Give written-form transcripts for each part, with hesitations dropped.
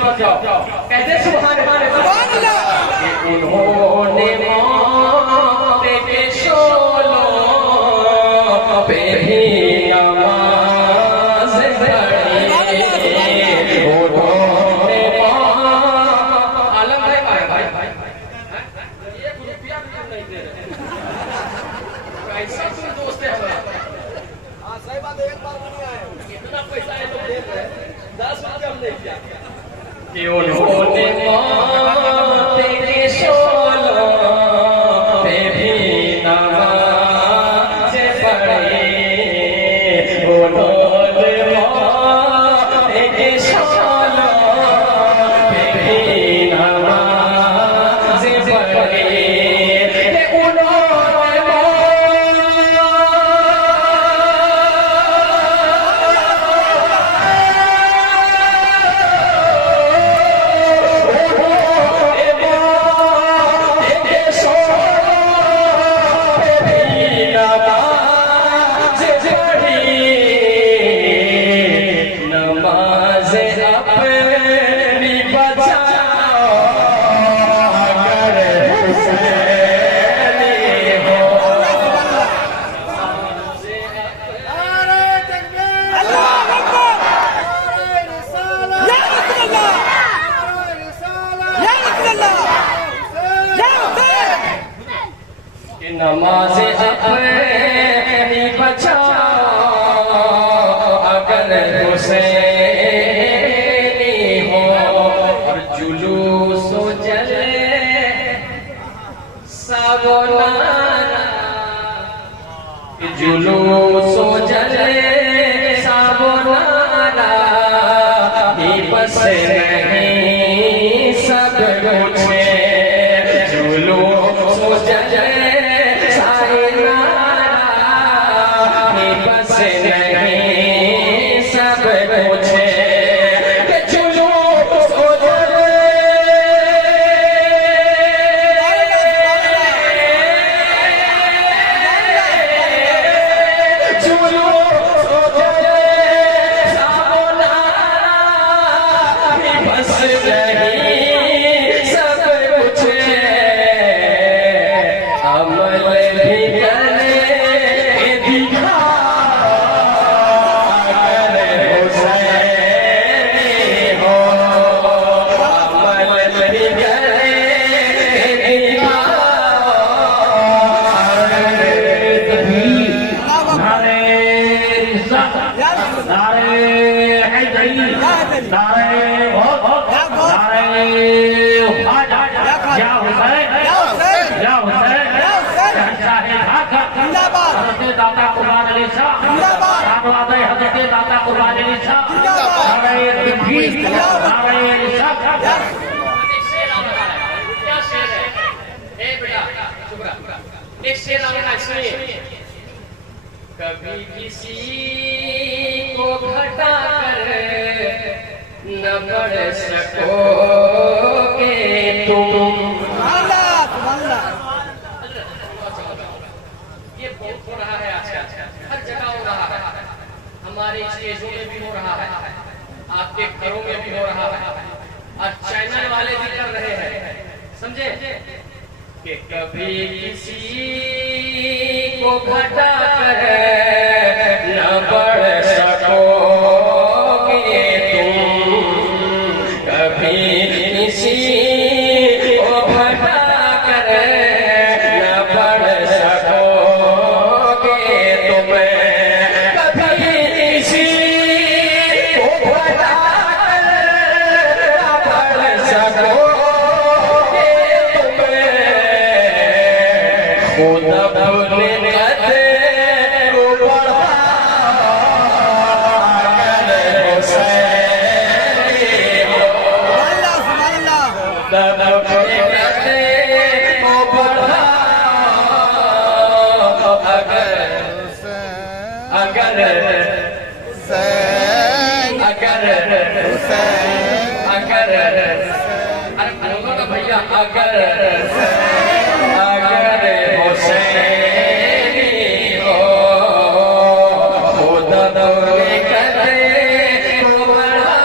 मत जाओ। कहते सुभान अल्लाह कि उन्होंने मौत के शोलों पे भी नमाज पढ़ी। उन्होंने आलम भाई ये रुपया भी नहीं दे रहे, कैसा तुम दोस्त है हमारा? सही बात है, एक बार नहीं आए, इतना पैसा है तो दे रहे, 10 रुपये हम नहीं किया कि उन्होंने मौत के शोलों पे भी नमाज पढ़ी। उन्होंने मौत के शोलों पे भी नमाज पढ़ी। नमाज अपनी बचाओ अगर हुसैनी हो, और जुलूस जले साबोनाना, जुलूस जले साबोनाना ही बस नहीं सब कुछ जुलूस जले दाता कुर्बान अली शाह जिंदाबाद, दाता कुर्बान अली शाह जिंदाबाद, क्या शेर है? ए बेटा चुप रह, एक शेर आना सुनिए। कभी किसी को घटा कर न बढ़ सकोगे तुम, हो रहा है आजकल हर जगह हो रहा है, हमारे स्टेजों में भी हो रहा है, आपके घरों में भी हो रहा है, और चैनल वाले भी कर रहे हैं, समझे? कि कभी किसी को घटा कर न बढ़ सकोगे तुम, कभी किसी को घटा कर न बढ़ सकोगे तुम, कभी किसी को घटा कर न बढ़ सकोगे तुम, खुद अपने कदर को बढ़ा हुसैनी हो, खुद अपने कदर को बढ़ा अगर भैया अगर हुसैनी हो, खुद अपने कदर को बढ़ा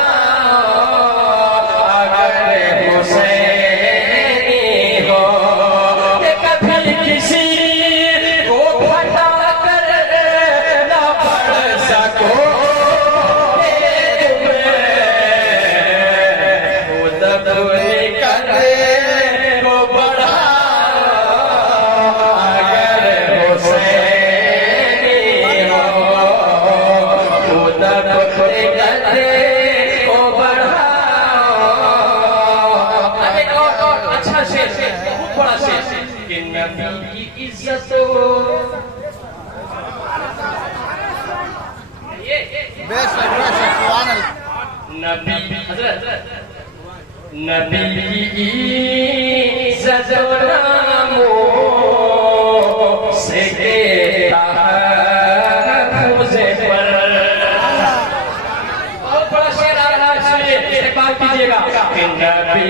बड़ा शेर कि नबी की इज्जत नबी हजरत नबी की इज्जत नामों से कहता है मुझे पर। बहुत बड़ा शेर आ रहा है, इसलिए एक बात कीजिएगा कि नबी